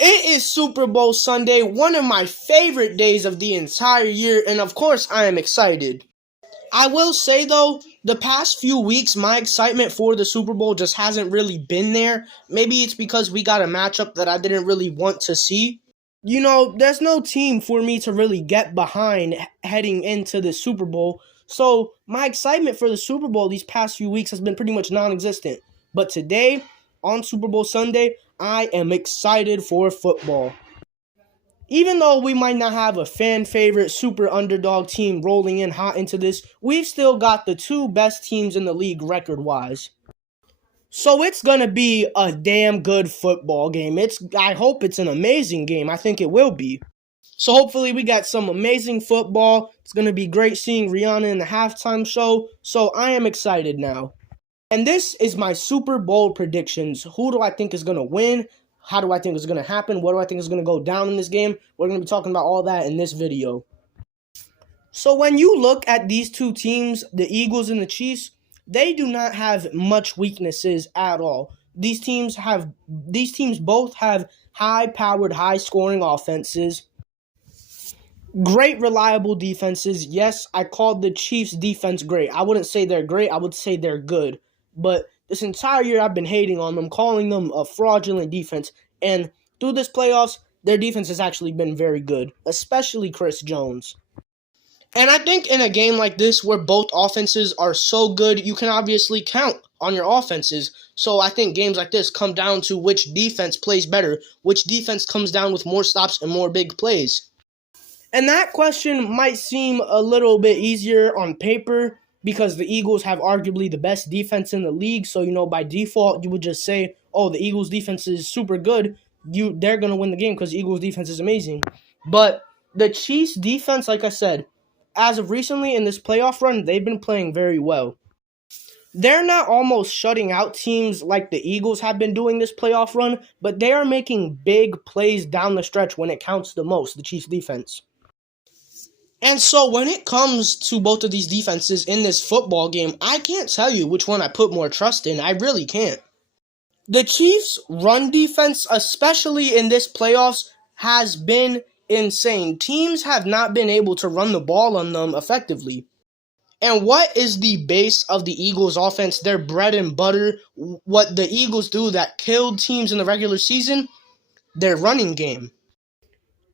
It is Super Bowl Sunday, one of my favorite days of the entire year, and of course, I am excited. I will say though, the past few weeks, my excitement for the Super Bowl just hasn't really been there. Maybe it's because we got a matchup that I didn't really want to see. There's no team for me to really get behind heading into the Super Bowl. So my excitement for the Super Bowl these past few weeks has been pretty much non existent. But today, on Super Bowl Sunday, I am excited for football. Even though we might not have a fan favorite super underdog team rolling in hot into this, we've still got the two best teams in the league record wise. So it's going to be a damn good football game. I hope it's an amazing game. I think it will be. So hopefully we got some amazing football. It's going to be great seeing Rihanna in the halftime show. So I am excited now. And this is my Super Bowl predictions. Who do I think is going to win? How do I think it's going to happen? What do I think is going to go down in this game? We're going to be talking about all that in this video. So when you look at these two teams, the Eagles and the Chiefs, they do not have much weaknesses at all. These teams both have high-powered, high-scoring offenses. Great, reliable defenses. Yes, I called the Chiefs' defense great. I wouldn't say they're great. I would say they're good. But this entire year, I've been hating on them, calling them a fraudulent defense. And through this playoffs, their defense has actually been very good, especially Chris Jones. And I think in a game like this where both offenses are so good, you can obviously count on your offenses. So I think games like this come down to which defense plays better, which defense comes down with more stops and more big plays. And that question might seem a little bit easier on paper because the Eagles have arguably the best defense in the league. So, by default, you would just say, oh, the Eagles defense is super good. They're going to win the game because the Eagles defense is amazing. But the Chiefs defense, like I said, as of recently in this playoff run, they've been playing very well. They're not almost shutting out teams like the Eagles have been doing this playoff run, but they are making big plays down the stretch when it counts the most, the Chiefs defense. And so when it comes to both of these defenses in this football game, I can't tell you which one I put more trust in. I really can't. The Chiefs' run defense, especially in this playoffs, has been insane. Teams have not been able to run the ball on them effectively. And what is the base of the Eagles' offense? Their bread and butter, what the Eagles do that killed teams in the regular season? Their running game.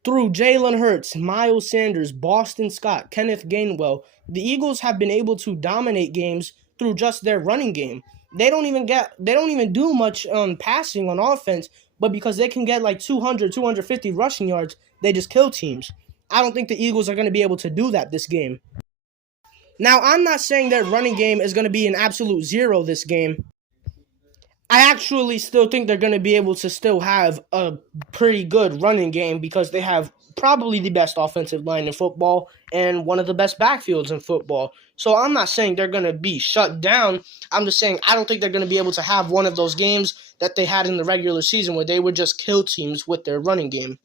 Through Jalen Hurts, Miles Sanders, Boston Scott, Kenneth Gainwell, the Eagles have been able to dominate games through just their running game. They don't even do much passing on offense, but because they can get like 200, 250 rushing yards, they just kill teams. I don't think the Eagles are going to be able to do that this game. Now, I'm not saying their running game is going to be an absolute zero this game. I actually still think they're going to be able to still have a pretty good running game because they have probably the best offensive line in football and one of the best backfields in football. So I'm not saying they're going to be shut down. I'm just saying I don't think they're going to be able to have one of those games that they had in the regular season where they would just kill teams with their running game.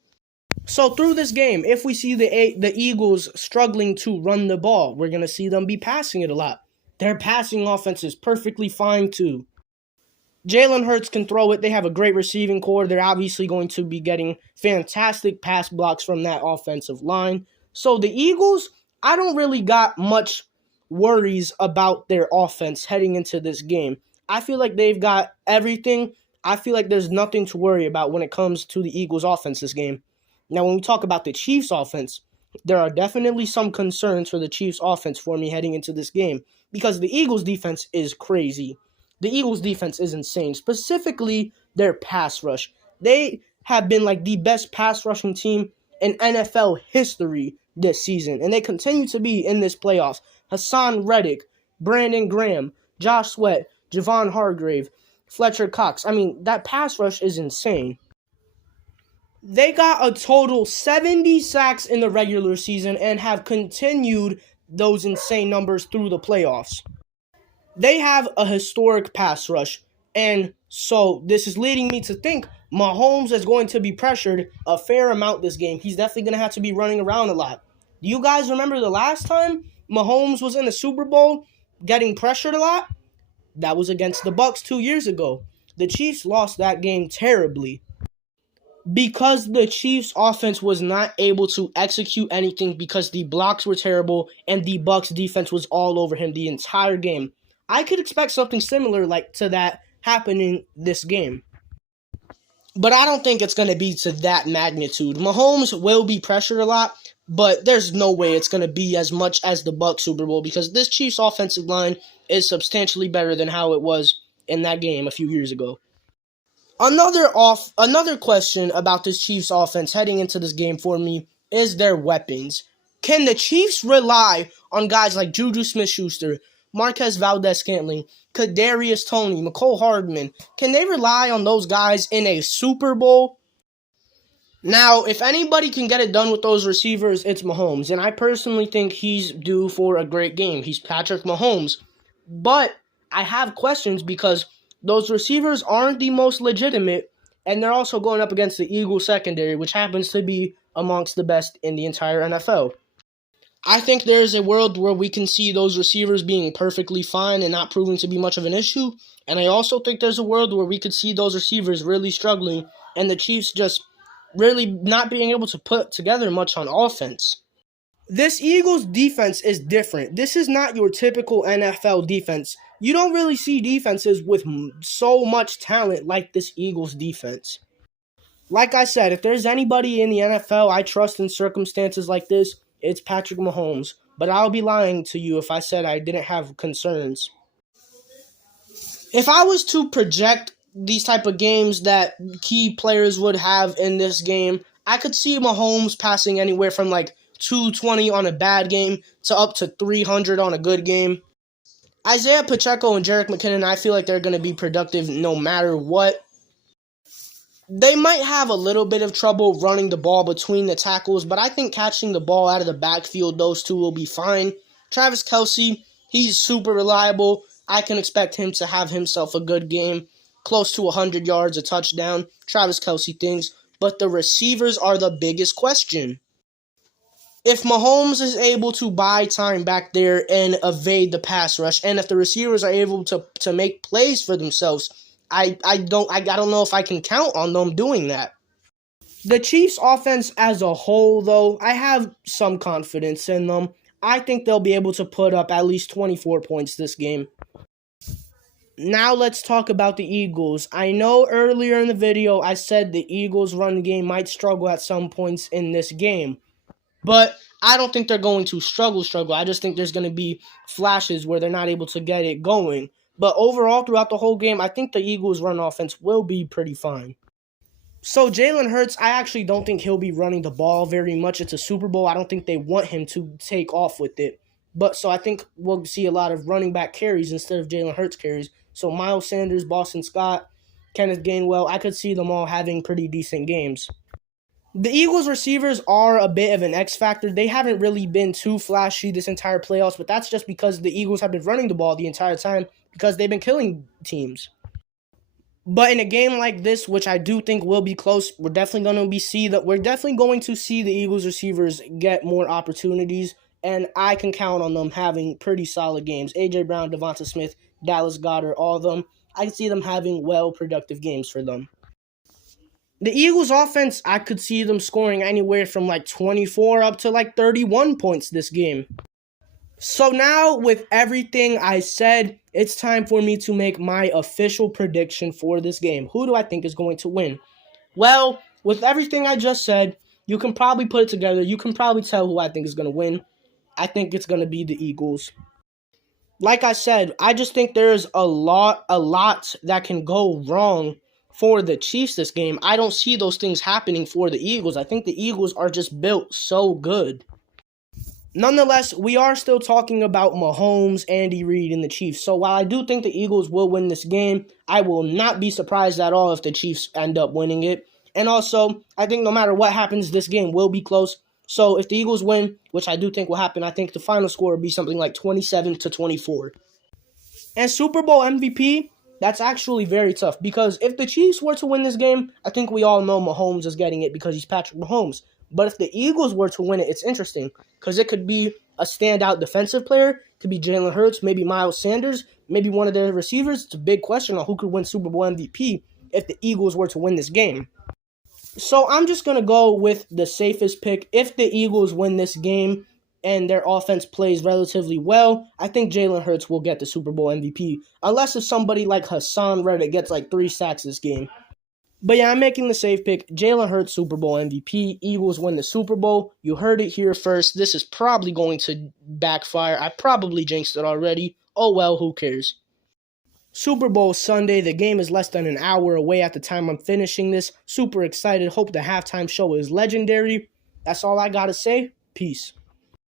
So through this game, if we see the Eagles struggling to run the ball, we're going to see them be passing it a lot. Their passing offense is perfectly fine too. Jalen Hurts can throw it. They have a great receiving core. They're obviously going to be getting fantastic pass blocks from that offensive line. So the Eagles, I don't really got much worries about their offense heading into this game. I feel like they've got everything. I feel like there's nothing to worry about when it comes to the Eagles offense this game. Now, when we talk about the Chiefs offense, there are definitely some concerns for the Chiefs offense for me heading into this game because the Eagles defense is crazy. The Eagles defense is insane, specifically their pass rush. They have been like the best pass rushing team in NFL history this season, and they continue to be in this playoffs. Hassan Reddick, Brandon Graham, Josh Sweat, Javon Hargrave, Fletcher Cox. I mean, that pass rush is insane. They got a total 70 sacks in the regular season and have continued those insane numbers through the playoffs. They have a historic pass rush, and so this is leading me to think Mahomes is going to be pressured a fair amount this game. He's definitely going to have to be running around a lot. Do you guys remember the last time Mahomes was in the Super Bowl getting pressured a lot? That was against the Bucs 2 years ago. The Chiefs lost that game terribly. Because the Chiefs offense was not able to execute anything because the blocks were terrible and the Bucks defense was all over him the entire game. I could expect something similar like to that happening this game. But I don't think it's going to be to that magnitude. Mahomes will be pressured a lot, but there's no way it's going to be as much as the Bucks Super Bowl because this Chiefs offensive line is substantially better than how it was in that game a few years ago. Another question about this Chiefs offense heading into this game for me is their weapons. Can the Chiefs rely on guys like Juju Smith-Schuster, Marquez Valdes-Scantling, Kadarius Toney, Mecole Hardman? Can they rely on those guys in a Super Bowl? Now, if anybody can get it done with those receivers, it's Mahomes. And I personally think he's due for a great game. He's Patrick Mahomes. But I have questions because those receivers aren't the most legitimate, and they're also going up against the Eagles secondary, which happens to be amongst the best in the entire NFL. I think there's a world where we can see those receivers being perfectly fine and not proving to be much of an issue, and I also think there's a world where we could see those receivers really struggling and the Chiefs just really not being able to put together much on offense. This Eagles defense is different. This is not your typical NFL defense. You don't really see defenses with so much talent like this Eagles defense. Like I said, if there's anybody in the NFL I trust in circumstances like this, it's Patrick Mahomes. But I'll be lying to you if I said I didn't have concerns. If I was to project these type of games that key players would have in this game, I could see Mahomes passing anywhere from like 220 on a bad game to up to 300 on a good game. Isaiah Pacheco and Jerick McKinnon, I feel like they're going to be productive no matter what. They might have a little bit of trouble running the ball between the tackles, but I think catching the ball out of the backfield, those two will be fine. Travis Kelce, he's super reliable. I can expect him to have himself a good game, close to 100 yards, a touchdown. Travis Kelce things, but the receivers are the biggest question. If Mahomes is able to buy time back there and evade the pass rush, and if the receivers are able to make plays for themselves, I don't know if I can count on them doing that. The Chiefs offense as a whole, though, I have some confidence in them. I think they'll be able to put up at least 24 points this game. Now let's talk about the Eagles. I know earlier in the video I said the Eagles' run game might struggle at some points in this game. But I don't think they're going to struggle. I just think there's going to be flashes where they're not able to get it going. But overall, throughout the whole game, I think the Eagles' run offense will be pretty fine. So Jalen Hurts, I actually don't think he'll be running the ball very much. It's a Super Bowl. I don't think they want him to take off with it. But so I think we'll see a lot of running back carries instead of Jalen Hurts carries. So Miles Sanders, Boston Scott, Kenneth Gainwell, I could see them all having pretty decent games. The Eagles receivers are a bit of an X factor. They haven't really been too flashy this entire playoffs, but that's just because the Eagles have been running the ball the entire time because they've been killing teams. But in a game like this, which I do think will be close, we're definitely going to see the Eagles receivers get more opportunities, and I can count on them having pretty solid games. A.J. Brown, Devonta Smith, Dallas Goedert, all of them. I can see them having productive games for them. The Eagles offense, I could see them scoring anywhere from like 24 up to like 31 points this game. So now, with everything I said, it's time for me to make my official prediction for this game. Who do I think is going to win? Well, with everything I just said, you can probably put it together. You can probably tell who I think is going to win. I think it's going to be the Eagles. Like I said, I just think there's a lot that can go wrong for the Chiefs this game. I don't see those things happening for the Eagles. I think the Eagles are just built so good. Nonetheless, we are still talking about Mahomes, Andy Reid, and the Chiefs. So while I do think the Eagles will win this game, I will not be surprised at all if the Chiefs end up winning it. And also, I think no matter what happens, this game will be close. So if the Eagles win, which I do think will happen, I think the final score will be something like 27-24. And Super Bowl MVP, that's actually very tough because if the Chiefs were to win this game, I think we all know Mahomes is getting it because he's Patrick Mahomes. But if the Eagles were to win it, it's interesting because it could be a standout defensive player. It could be Jalen Hurts, maybe Miles Sanders, maybe one of their receivers. It's a big question on who could win Super Bowl MVP if the Eagles were to win this game. So I'm just going to go with the safest pick. If the Eagles win this game and their offense plays relatively well, I think Jalen Hurts will get the Super Bowl MVP. Unless if somebody like Hassan Reddick gets like 3 sacks this game. But yeah, I'm making the safe pick. Jalen Hurts, Super Bowl MVP. Eagles win the Super Bowl. You heard it here first. This is probably going to backfire. I probably jinxed it already. Oh well, who cares? Super Bowl Sunday. The game is less than an hour away at the time I'm finishing this. Super excited. Hope the halftime show is legendary. That's all I got to say. Peace.